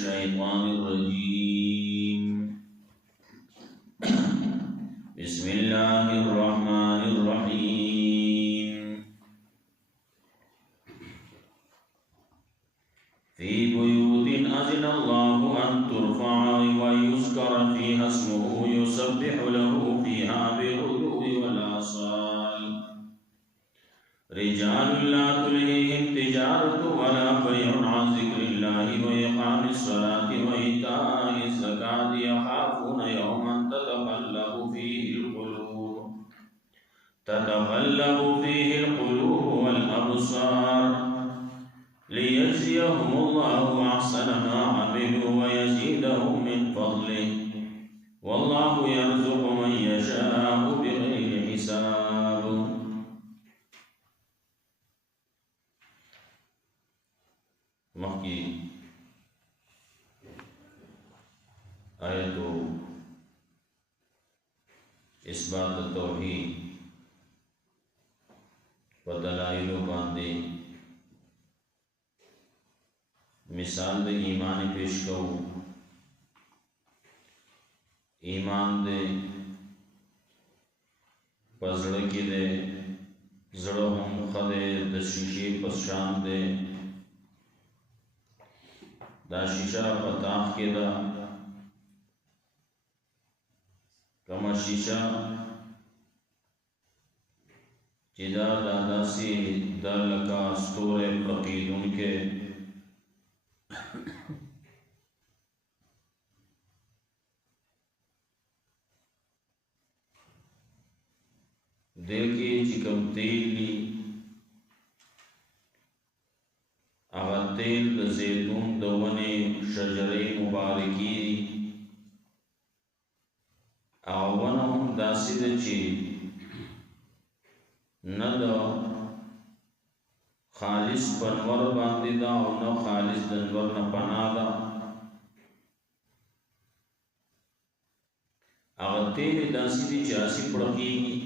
الشيطان الرجيم بسم الله الرحمن الرحيم في بيوت أذن الله أن ترفع ويذكر فيها اسمه يسبح له فيها بالغدو والآصال رجال لا تلهيهم تجارة ولا بيع عن ذكر الله وإقام الصلاة وإيتاء الزكاة يخافون يوما تتقلب فيه القلوب والأبصار ليجزيهم الله أحسن ما عملوا ويزيدهم من فضله والله يرزق من يشاء بغير حساب. مخی آیتو اثبات توحید و دلائل باندې مثال د ایمان پیش کو. ایمان دې پزړه کې دې زړه هم خدای د شیشې په شان دې دا شیشه په تاخ کې دا کما شیشه چې دا داسې دا لکه ستوري پرقیدونکې دل کې چې کوم تیل دي هغه تیل د زیتون د ونې شجرې مبارکې دي. هغه ونه هم داسې ده چې نه د خالص پنور باندې ده او نه خالص د انور نه پناه ده. هغه تیل داسې دي چې هسې پړقېږي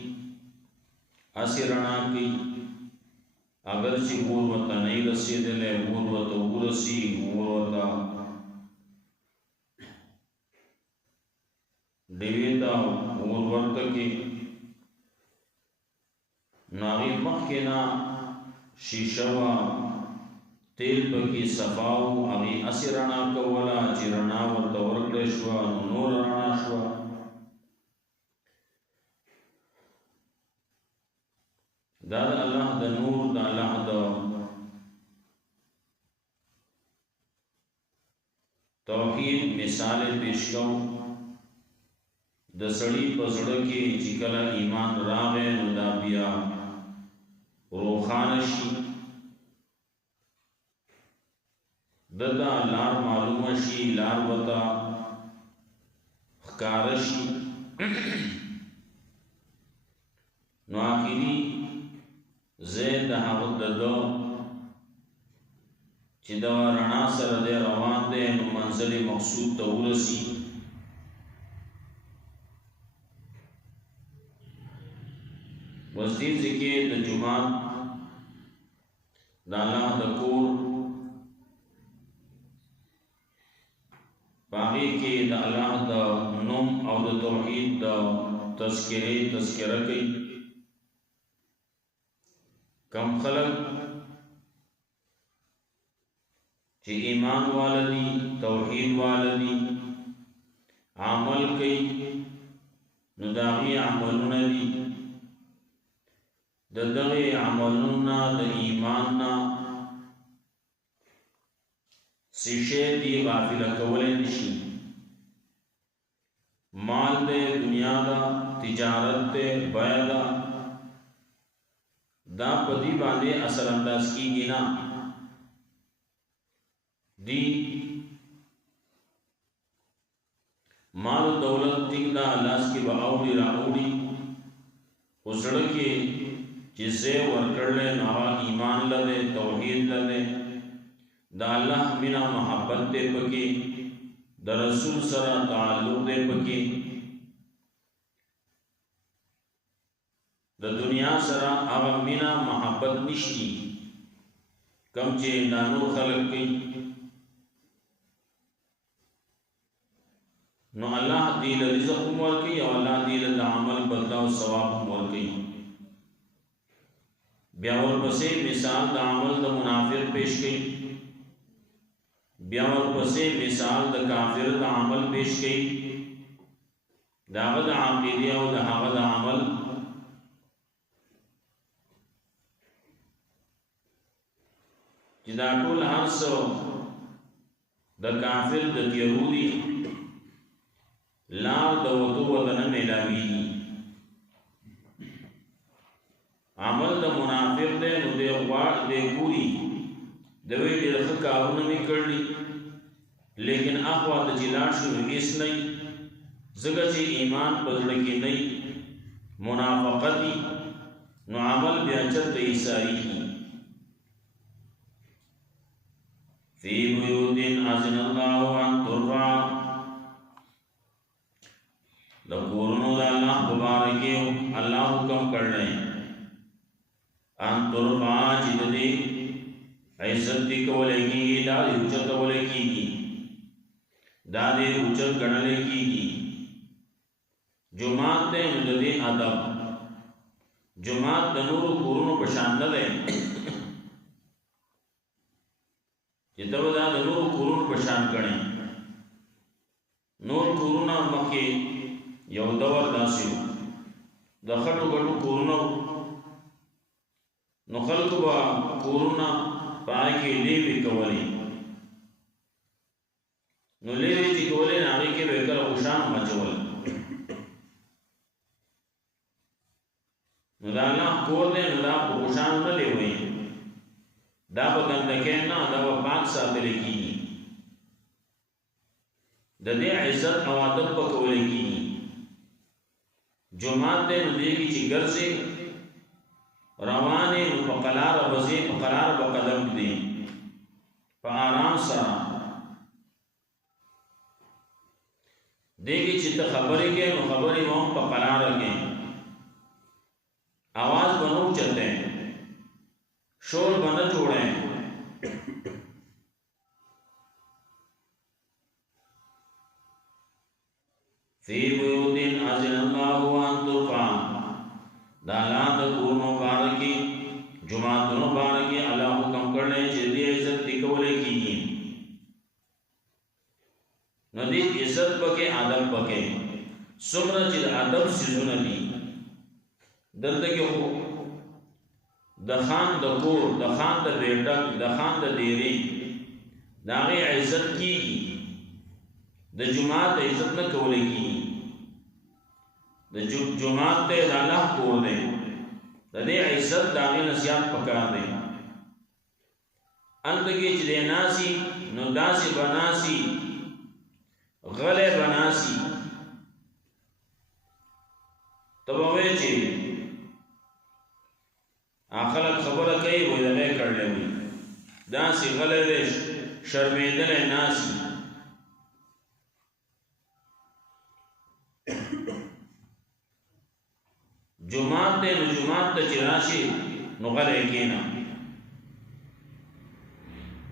هسې رڼا کوي. اگر چې اور ورته نه وي رسېدلی اور ورته ورسي اور ورته ډېوې ته اور ورته کړي نو هغې مخکې نه شیشه وه تیل پکې صفا و هغې هسې رڼا کوله چې رڼا ورته ورکړی شوه نو نور رڼا شوه. دا د الله د نور د الله د توحید مثال پیش کوم. د سړي په زړه کې چې کله ایمان راغی نو دا بیا روښانه شي دته لار معلومه شي لار ورته ښکاره شي. نو آخري زید د هغه د دو چې د رڼا سره دی روان دی نو منزل مقصود ته ورسي. وزدید ذکر د جمعات د الله د کور باغی کې د الله د نوم او د توحید د تذکره کوي. کم خلق چې ایمان والدي توحید والدي عمل کوي نو داغي عملونه دي د دغه عملونه د ایمان نه سشي دي غافل کولای نشي. مال دې دنیا دا تجارت دې بیع دا دا پدی باندې اثر انداز کیږي نه دی. مال دولت ټیک دا لاس کې باوړي راوړي وسړه کې چې زه ورکړل نه ایمان لده توحید لده دا الله مینا محبت دې پکې د رسول سره تعلق دې پکې د دنیا سره هغه مینا محبت نشتی کم چې نانو خلق کوي نو الله دې له رزق هم ورکوي او الله دې له عمل بدلا او ثواب هم ورکوي. بیا ورپسې مثال د عمل د منافق پیش کړي، بیا ورپسې مثال د کافر د عمل پیش کړي، د هغه د عقیدې او د هغه د عمل. چې دا ټول هر څه د کافر د تیرودي لار د وضو ودنه ملاویږي. عمل د منافق دی نو دی غواړ دی ګوري د وی ډېر ښه کارونه مې کړلي لیکن اخوا د جلاړ شو هیڅ نه ځکه چې ایمان په زړه کې نه منافقت نو عمل بیا چرته ایساري. فی بیوت اذن الله ان ترفع د کورونو د الله مبارکیو الله حکم کړل ان ترفع چې دې عزت دې کولای کیږي دا دې اوچت کولای کیږي دا دې اوچت ګڼل کیږي. جمعات ته نو دې ادب جمعات د نور کورونو په شان نه ده چې دا د نور کورونو په شان کړي. نور کورونه مکه یو دور داسې د خټو ګټو کورونه نو خلکو به کورونه پای کې لیوي کولې نو لیوي چې کولې نه هغه کې به کله خوشان مچول نو دا نه کور دې نو دا خوشان نه لیوي دا به ګندکې نه دا به پاک ساتل کېږي د دې عزت او ادب په کولې کېږي. جمعات دې نو دیږي چې ګرځي روانه نو په قلار بزي په قرار په قدم دي په آرام سره دیږي چې ته خبرې کې نو خبرې مو په قرار کې आवाज بنو چته شور بنا جوڑے فی بیوت اذن الله ان ترفع دا لاند کور مبارکی جمعات مبارکی الله حکم کړل چې دې عزت وکولې کیږي. ندی عزت پکې ادب پکې څومره چې ادب سيزونه دي دلته کې هو د خان د کور د خان د بیٹک د خان د ډيري داغه عزت کیږي. د جمعات عزت نه کولې کیږي د جمعات ته د الله کور دی د دې عزت داغه نصیحت پکار دی. اندګي چې ناسي نو داسي بناسي غله بناسي تبوي چې اخلق خبره کوي وې نه کړلې وي داسي غله دې شرمېدل ناسي جمعات ته نو جمعات ته چې راشي نو غله کېنا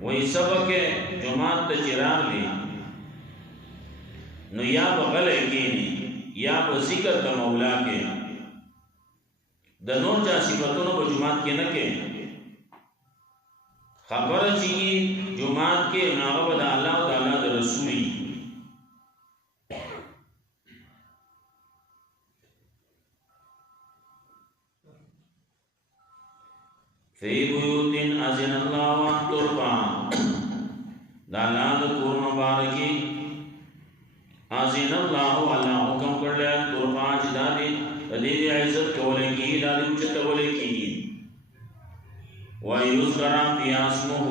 وې سبق جمعات ته چې راغلي نو یا بغله کېني یا په ذکر د مولا کې د نور چا صفاتونو په جمعات کې نه کې خبر چی جمعات کې ناغه د الله او د الله د رسولي فی بیوت اذن الله ان ترفع دا لاند کور مبارکی اذن الله الله حکم کړل ترفع جدادی دې عزت کولې کی دا دې چته ولې کی و یذکر فی اسمه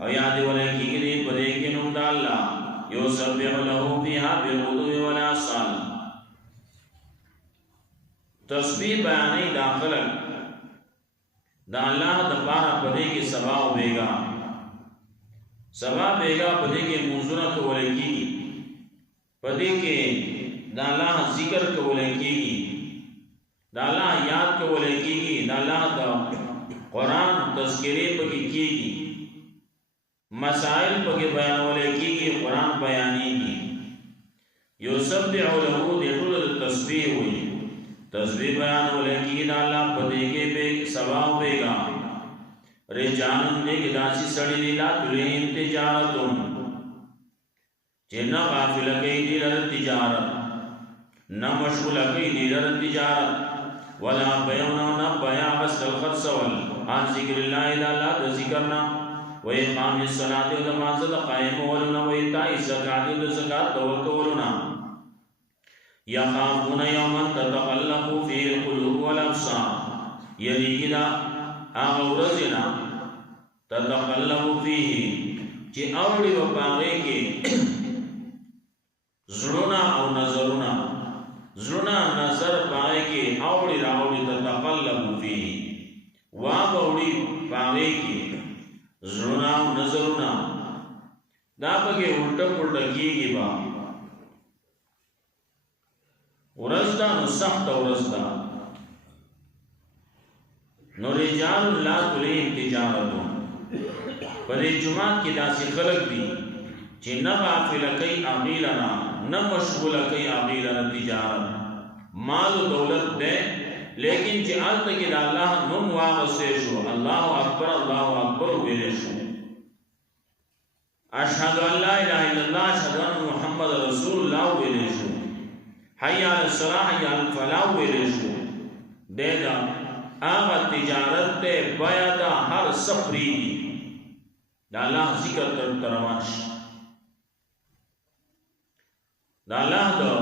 او یاد ولې کی دې پدې کې نوم د الله یسبح له فیها بالغدو والآصال تسبیح بیانې داخله دا الله د پاره پدې کې سبا او بیگا پدې کې منظوره کولې کی پدې کې دا الله ذکر کولې کیږي دا الله یاد کولې کیږي دا الله د قران تذکرې پکې کیږي مسائل پکې بیانولې کیږي قران بیانېږي یسبح له دی ټول تسبیح وی تسبیح بیان ولکی دا الله پدې کې به سوا ویگا رجالن دې داسي سړی دی لا تلین تجارتون جنا غافل کوي دی لر تجارت نہ مشغول کوي دی لر تجارت ولا بیانا نہ بیان بس الخرسول عن ذکر الله الا الله ذکرنا و اقام الصلاه و نماز قائم ولنا و ایتاء الزکات و زکات ورکولنا یخافون یوما تتقلب فيه القلوب والابصار یرینا اورزنا تتقلب فيه چې اوړي و پاغه کې زړونه او نظرونه زړونه نظر پاغه کې اوړي راوړي تتقلب فيه وا اوړي پاغه کې زړونه او نظرونه دا پکې الټه پلټه کیږي با ورزدا نو سخت ورزدا نو رجال لا تلین تجارتو پدې جمعات کې داسې خلق دي چې نه غافل کوي اغیلنا نه مشغول کوي اغیلنا تجارت مال و دولت ده لیکن چې آلته کې د الله نوم واغسته شو الله اکبر ویل شو اشهد ان لا اله الا الله اشهد ان محمد رسول الله ویل شو حي على الصلاه حي على الفلاح ویل شو دغه هغه تجارت ته بیا دا هر سفری دا الله ذکر تر روانش دا الله دا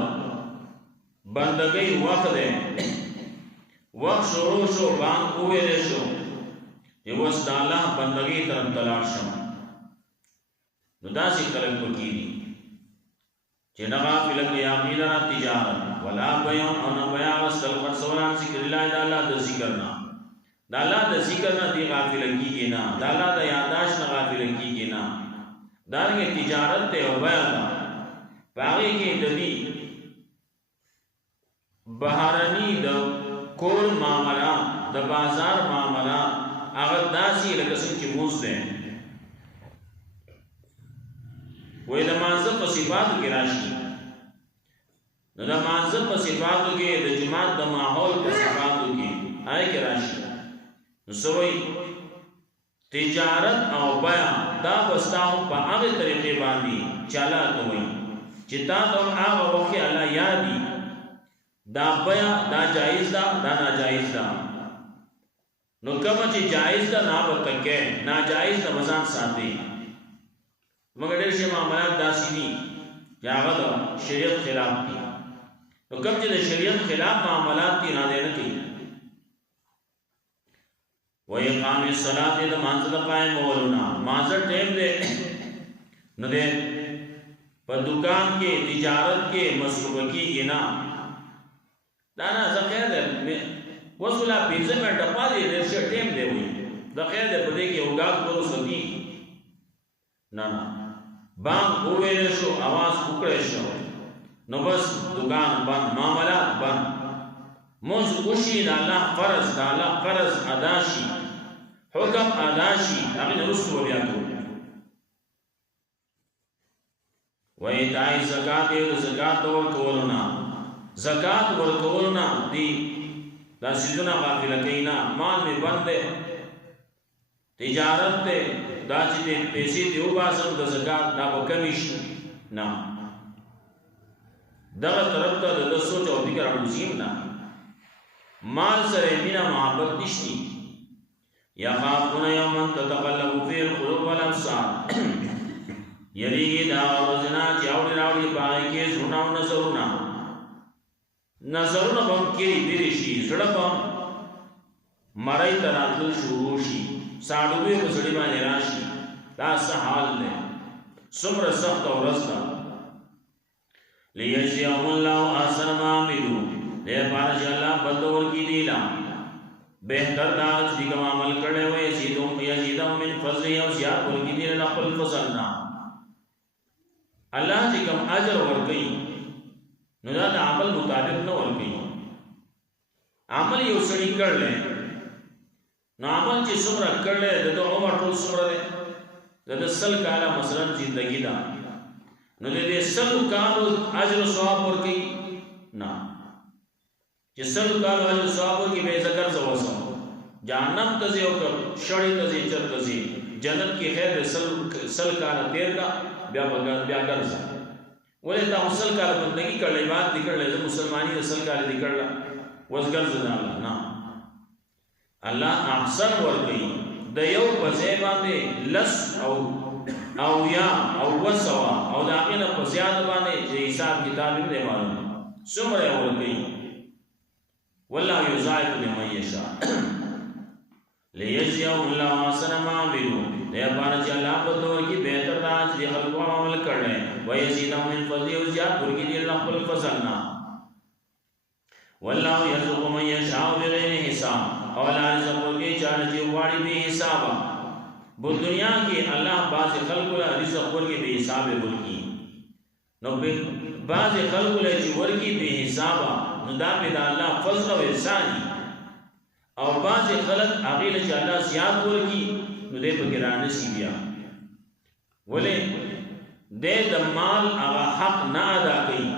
بندګۍ وخت ده وقت شروع شو بانگ اویلے شو یہ وست دا اللہ بندگی طرف تلاش شو نو دا سی خلق پکی دی چه نغافل قیامیننا تجارت ولا بیون او نبیا غسل خرسولان ذکر اللہ دا اللہ دا ذکرنا دا اللہ دا ذکرنا دی غافل کی گینا دا اللہ دا یاداش نغافل کی گینا دارنگے تجارت تے او بیا دا باقی کے دبی بہارنی دا کور معاملات د بازار معاملات هغه داسي لکه څنګه چې موږ ده وې د مانزه په صفاتو کې راشي نو د مانزه په صفاتو کې د جماعت د ماحول په صفاتو کې آی کې راشي نو سوې تجارت او بیا دا وستاو په هغه طریقې باندې چاله کوي چې تا ته هغه وخت الله یادي دا بیا دا جائز دا ناجائز دا نو کم چې جائز دا نا بتکے ناجائز دا مزان ساتي مگر ډېر شي معاملات داسې دي چې هغه د شریعت خلاف دي نو کم چې د شریعت خلاف معاملات دي نه نه کوي و اقام الصلاه د مانځه قائم ولنا مانځه ټیم دې نو دې په دکان کې تجارت کې مصروف کیږي نه دانا زخیر ده وصولا 15 منټه پاتې د ټیم دی وي زخیر ده په دې کې اوګاګ ورو سدي نه بانګ وویل شو आवाज وکړې شو نو بس دکان بند معاملات بند موږ وشي د الله فرض د الله فرض ادا شي حکم ادا شي هغه رسول بیا کو وای دای زکات او زکات ورکولنا زکات ورکولنا دی دا سيزونه غافل کینا مال می بند تجارت ته دا چې پیسې دی او باسم د زکات دا وکمیش نه دا طرف ته د سوچ او فکر عظیم نه مال سره مینا محبت نشتی یا خافون یوما تتقلب فی القلوب والابصار یریږي دا ورځنا چې اوړي راوړي پای کې سناو نظرونه بم کې لري شي زړه بم مړی تراتل شروع شي ساړوي وسړي باندې راشي دا سحال له څومره سخت او رستا لیجزیهم الله احسن ما عملوا دې پارش الله بدور کی دیلا بهتر دا چې کوم عمل کړي وي یزيدهم من فضل او زیات ورکی دی نه خپل فضلنا الله چې کوم اجر ورکړي نو دا د عمل مطابق نه ورکړي عمل یو سړي کړل نو عمل چې څومره کړل د عمر ټول څومره ده د 10 کاله مثلا ژوندۍ دا نو دې سلو کالو اجر او ثواب ورکړي نه چې سلو کالو اجر او ثواب ورکړي به ذکر زوسه جهنم ته ځي او شړې ته ځي چرته ځي جنت کې خیر سل کال تیر کا بیا ګرځي ولې تا سل کال بندگی کړلې عبادت کړلې مسلمانی سل کال دې کړل وس ګرځي نه الله احسن ورکړي د یو په ځای باندې لس او یا او وسوا او دا غینه په زیات باندې چې حساب کتاب دې معلوم څومره ورکړي والله یضاعف لمن یشاء لیجزیهم الله احسن ما عملوا دې باندې چې الله په تو کې بهتر راز دې خلکو عمل کړي و یزيدهم من فضله او زیات ورکړي دې الله خپل فضل نه والله يرزق من يشاء بغیر حساب او لا رزق ورکړي چې واړي به حساب په دنیا کې الله باز خلکو له رزق ورکړي به حساب ورکړي نو به باز خلکو له چې ورکړي به حساب نو دا به الله فضل او احسان او باز خلک هغه له چې الله زیات ورکړي نو دې په ګرانه سی بیا ولې دې د مال هغه حق نه ادا کوي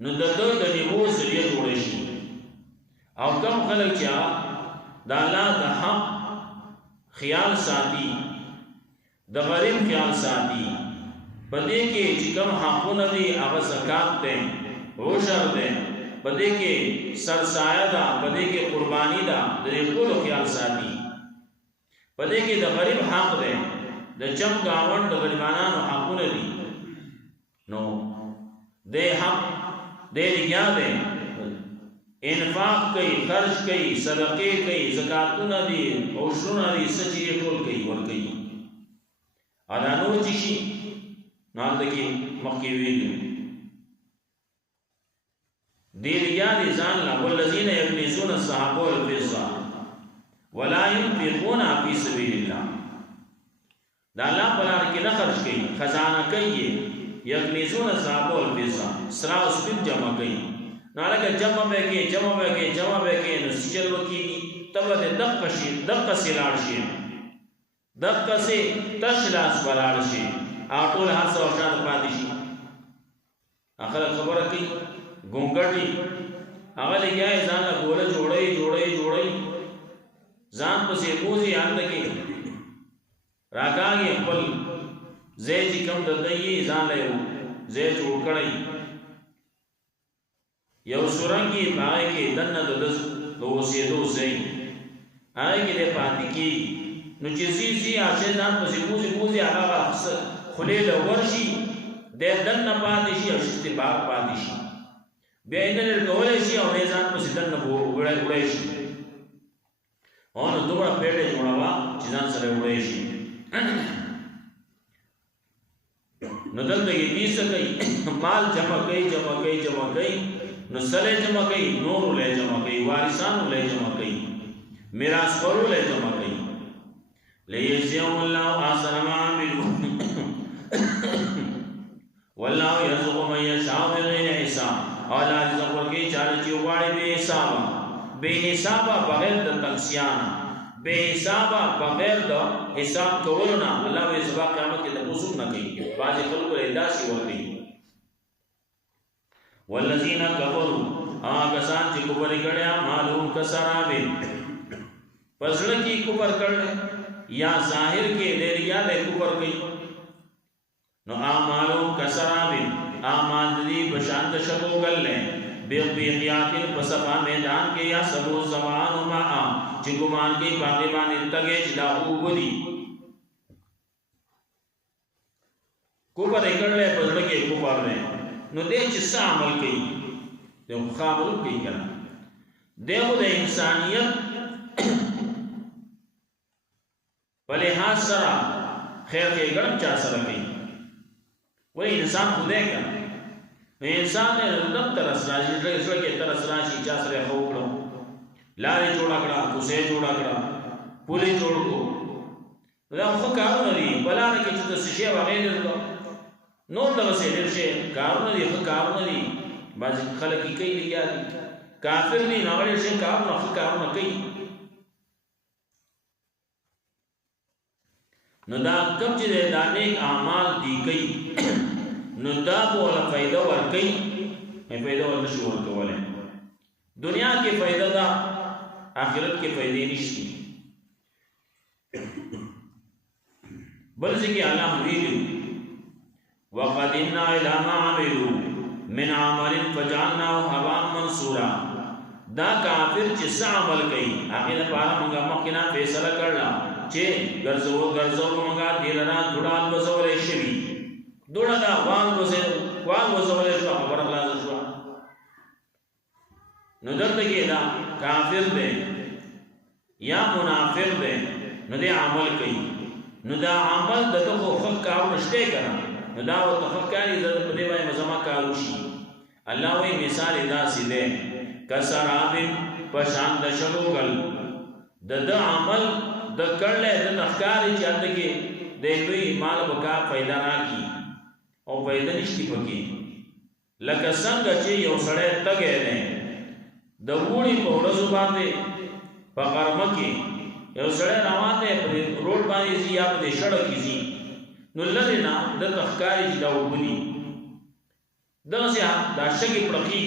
نو د دوی د نیمو ذریعہ جوړ شي او کم خلک چې د الله د حق خیال ساتي د غریب خیال ساتي پدې کې چې کم حقونه دي هغه زکات ده عشر ده پدې کې سرسایه ده پدې کې قرباني ده د ټول خیال ساتي پدې کې د غریب حق ده د چم گاوند د غریبانو حقونه دي نو دې حق دې لګیا ده انفاق کوي خرج کوي صدقې کوي زکاتونه دي او شونه دي سچې ټول کوي ور کوي ادا نو چې شي نو دغه مخکې ویل دې لګیا دي ځان لا ولذین یبنزون الصحابه والفضه ولا ينفقون في سبيل الله دا الله په لار کې نه خرج کوي خزانه کوي یبنزون الصحابه والفضه سرا اوس په جمع کوي نالکه جمع به کې نو چلو کې تبه دقه سي لاړ شي دقه سي تشلاس ولاړ شي اټول هڅه او شان پاتې شي اخر خبره کوي ګونګړي هغه لګي ځان له ګوله جوړي ځان په سي موزي اند کې راګاږي خپل زې چې کوم د دې ځان له زې جوړ کړی یو سورنګي پای کې دنه د اوسېدو ځای هغه کې د پاتې کې نو چې زی اشه ځان په موزي هغه خلې له ورشي د دنه پاتې شي او استباق پاتې شي بیا یې نه کولای شي او نه ځان په دنه وړای شي اون دومره پیټه جوړاوا چې ځان سره وړای شي نو دلته کې دې څه کوي مال جمع کوي نو سره جمع کوي نور له جمع کوي وارثان له جمع کوي میراث پرو له جمع کوي ليجزيهم الله احسن ما عملوا والله يرزق من يشاء بغير حساب او لا رزق ورکړي چې واړي به حساب بغیر د تنسیان به حساب بغیر د حساب کولو نه الله به سبا قیامت کې د موضوع نه کوي باز خلکو اداسي ورته والذین کفروا هغه سان چې کفر کړي معلوم کسرابه پسړه کې کفر کړي یا ظاهر کې لریا له کفر کوي نو معلوم کسرابه اعمال دې بشاند شبوغل له بیقیات پسفا میدان کې یا سبو زمان ما چې ګمان کې باندې تګې چلا وګدي کفر کړي پسړه کې کفر نه نو دې چې څه عمل کوي د مخابل کوي کنه دغه د انسانيت په لحاظ سره خیر کې ګرم چا سره کوي وای انسان خدای کنه انسان نه لږ تر اسراجي ډېر کې تر اسراجي چا سره خوکړو لارې جوړ کړه کوسه جوړ کړه پولی جوړ کو دا خو کارونه دي بلانه کې چې څه شی وغیرہ نور دا وسه ډېر شي کارونه دي باز خلک یې کوي لګیا دي کافر دي نو ډېر شي کارونه کوي نو دا کوم چې د نیک اعمال دي کوي نو دا بوله فائدہ ورکي فائدہ ورنشي ورکولی دنیا کې فائدہ دا آخرت کې فائدې نشتی بل ځکه الله ویلي وقدمنا الى ما عملوا من عمل فجعلناه هباء منثورا دا کافر چې څه عمل کوي هغه لپاره موږ مخکې فیصله کړل چې ګرځو موږ دې لرا جوړال وسولې شي دوړه دا وان وسولې شو خبر خلاص شو نو دلته کې دا کافر دی یا منافق دی نو دې عمل کوي نو دا عمل دغه خو کار نشته کړه نو دا او تفکری زړه په دی باندې مزما کارو شي الله وی مثال دا سیده کسراب پشان د شغل د عمل د کړل د نخکاری چاته کې د لوی مال وکا پیدا راکی او پیدا نشتی پکې لکه څنګه چې یو سړی تګې نه د وړي په ورځو باندې په غرمه کې یو سړی روان دی په روډ باندې زی یا په سړک کې زی نو لرینا د تخکاری چې دا وبني دغه دا شګي پړکی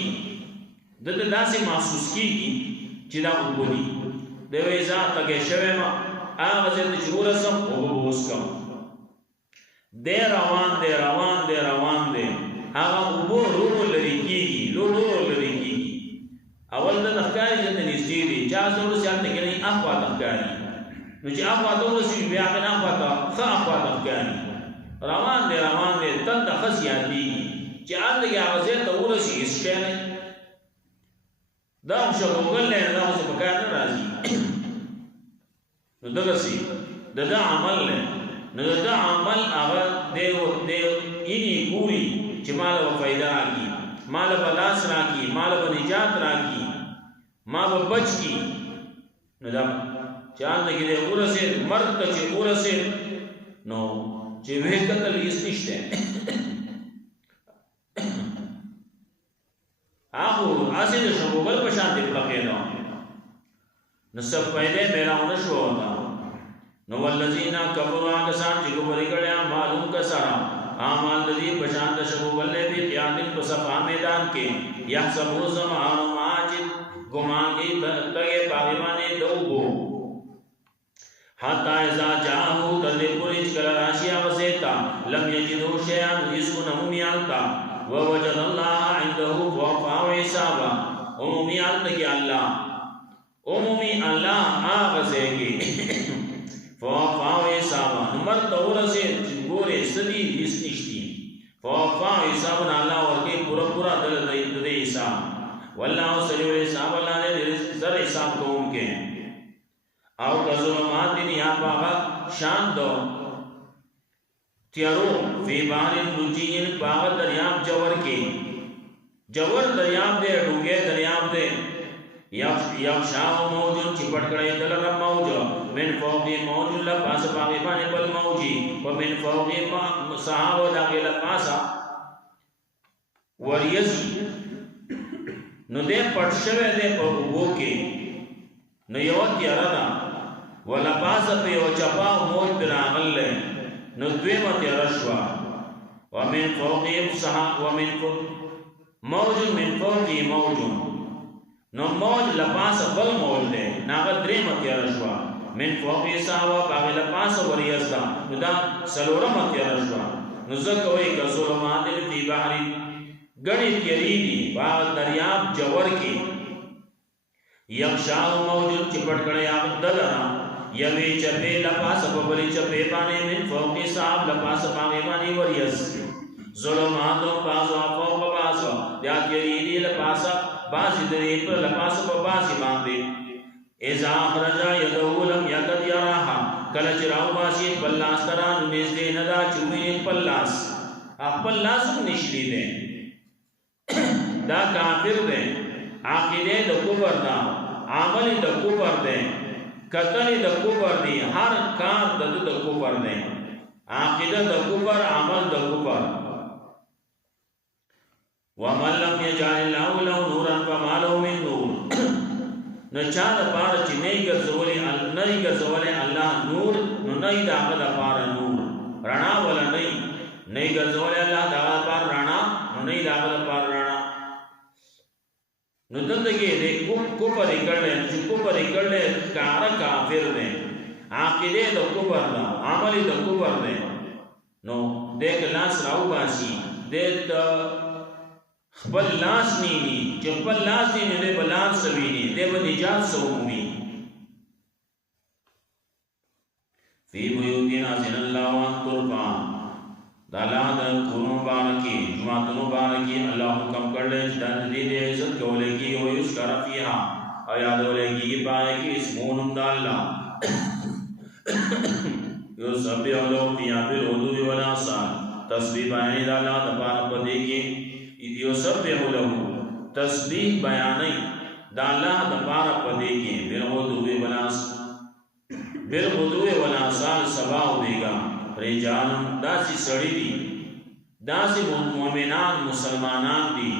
د داسې محسوس کیږي چې دا وبني د وې ځان تګې شوه ما هغه چې جوړ سم او وسکم د روان دی هغه وبو ورو لري کیږي لورو لري کیږي اول د تخکاری چې نږدې دي چا زور سیاته کې نه اخوا تخکاری نو چې اخوا دورسي بیا نه اخوا تخکاری روان دی تن د خصيات دي چې ان دغه غزه ته ورسي اسکه نه دا شغل له دا څه پکار نه راځي نو دغه سي دا عمل له نو دا عمل هغه دیو اینی پوری چې مال او فائدہ راکې مال بلاس راکې مال به نجات راکې ما به بچ کی نو دا چاند کې ورسي مرګ ته چې ورسي نو چې وې قتل یې نشته هغه اسې د شوګل په شان دی پکې نو نسب پیدا میراونه شو نو ولذین کفروا کسان چې ګورې کړه معلوم کسرا اعمال دې په شان د شوګل له به قیامت په صفا میدان کې یحسبو زمان ماجد ګمان کې تګه پاویمانه دوغو حتا اذا جاءو تذکرج کلا راشیا وسیتا لم یجدو شیئا یسکن میالتا ووجد الله عنده وفا حسابا عمومی اللہ آغازے کی فوفا حسابا نمبر طور سے گورے صدی اس نشتی فوفا حسابا اللہ ورکی پورا دل دے حساب واللہ سریع حساب اللہ نے زر حساب کو ان کے او کظلمات دین یا پاگا شان دو تیارو فی بحر لجین پاگا دریاب جور کے جور دریاب دے ڈونگے دریاب دے یخشاو موجود چپٹ کڑے دلرم موجو من فوقی موجود لپاس پاگی پانے بل موجی ومن فوقی صحابو داگی لپاسا وریزی نو دے پٹ شوے دے پا اوگو کے نو یوت یاردا ولپاسا پہ یو چپاو موج پر آغل لے نو دویمت یارشوا ومن فوقی صحاب ومن موجود من فوقی موجود نو موج لپاس بل موج دے ناغت دریمت یارشوا من فوقی صحابا باغی لپاس وریز دا نو دا سلورمت یارشوا نو زکوئی کا ظلمات فی بحری گڑی تیری دی باغ دریاب جور کی یخشاو موجود چپٹ کڑے آغت دلنا یوی چپے لپاس ببلی چپے بانے من فوقی صحاب لپاس باغی بانی وریز ظلماتو بازو فوق بازو یا تیری دی لپاسا باسی دریب پر لپاس پا باسی باندے ایزا اخرجا یدہو لم یقد یراہا کلچ راو باسی پلاس تران نزدے ندا چوئین پلاس پلاس نشلی دے دا کافر دے عقیدے دا کفر دا عمل دا کفر دے قتل دا کفر دی ہر کار دا کفر دے عقیدہ دا کفر عمل دا کفر وَمَنْ لَمْ يَجْعَلِ اللَّهُ لَهُ نُورًا فَمَا لَهُ مِن نُور نو چا دا پارا چی نئی گرزولی اللہ نور نو نئی دا غدا پارا نور رنا ولا نئی گرزولی اللہ دا غدا پارا نو دلته کې د کفر کړل چې کفر کړل کار کافر دی عقیده د کفر ده عمل د کفر دی نو د کلاس راو باسي د خپل لاس نیوي چې خپل لاس یې نه بلان سوي دی د نجات سومي فی بیوتنا زن الله وان ترفع دالا د کونو بارکی جماعتونو بارکی الله حکم کړل چې د دې عزت کولېږي او یو شرفیها او یاد ولېږي پای کې اسمون د الله یو سبي اولو بیا په ودو ولا سان تسبیح بیان د الله د پاره پدې کې یو سبي اولو تسبیح بیانې د الله د پاره پدې کې په ودو ولا بالغدو والآصال سبا ہوئیگا رجالم داسی سڑی دی داسی مومنان مسلمانان دی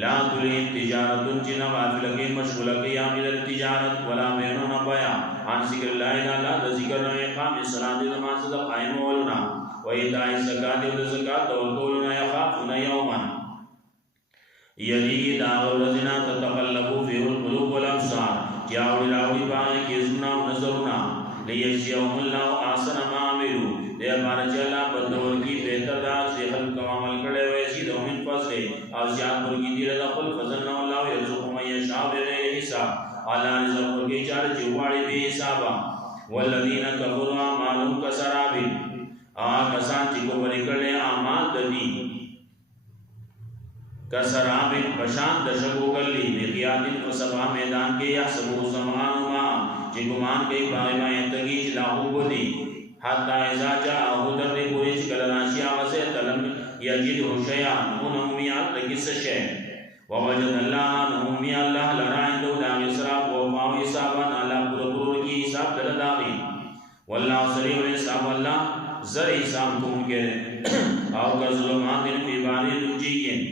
لا تلین تجارتن چنا غافلگی مشغلگی آمیر تجارت ولا مینون بیا عن ذکر اللہ لا دا ذکر نوی قام صلاة نماز دا قائم ولنا و ایدائی زکاة و زکاة دولکولنا یخافون یوما یلی داغو رزنا تتقلبو فیه القلوب والابصار جاوڑی راوڑی باقی کیزنا و نظرنا لیجزیهم اللہ آسن ما عملو دیر بارا چلا بدنور کی بہتر دار سے خلق کم عمل کڑے ویسی دو من فضلے او زیاد برگی دیر دخل فضلنا اللہ یرزق من یشاء بغیر حساب اللہ رزق برگی چار جواری بے حسابا والذین کفروا اعمالهم کسراب کسان چکو بری کڑے اعمال ددی کسراب پشان دشکو گلی بقیات فسبا میدان کے یحسبو زمان ما چی گمان کئی باغی مائن تگی چی لاغو بودی حتی ازا جا آہو در دی پوری چی کلرانشی آغازے تلم یجید حشیان نومیات لگس شے ووجد اللہ نومی اللہ لرائندو داغی سراف وفاو حسابان اللہ پرپور کی حساب در داغی واللہ صلیح و حساب اللہ زر حساب کون کے آو کا ظلمان دن فی بانی لجیین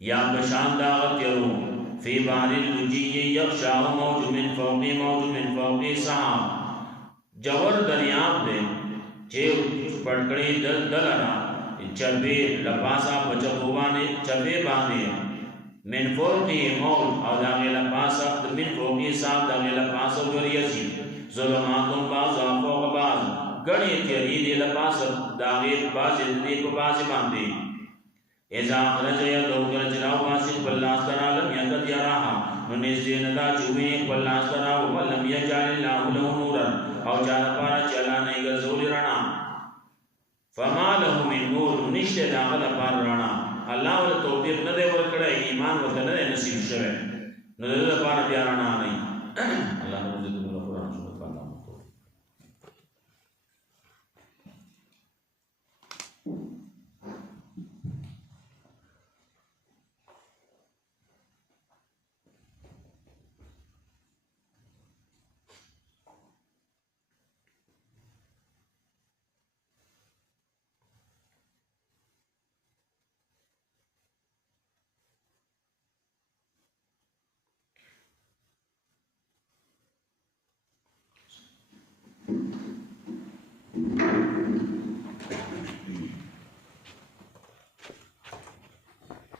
یا بشان داغت یرو فی بحر اللجی یخشاہ موج من فوقی موج من فوقی سحاب جور دریاب دے چھے پڑکڑی دلرا چبے لپاسا پچکوبانے چبے باندے من فوقی موج او داغی لپاسا من فوقی سحاب داغی لپاسا گریسی ظلماتوں باز و فوق باز گڑی تیری دی لپاسا داغی بازی دی کو بازی باندے اذا اخرج یدو گرجلاو باسق باللاستر لم یدد یراها ننزدین دا چوبین باللاستر ولم یجعل اللہ له نورا او چالا پارا چلا نئی گرزولی رنا فما له من نور نشت داغل پار رنا اللہ والا توفیق ندے ورکڑا ایمان وطن ندے نصیب شوے ندے پارا پیارنا نہیں اللہ رضی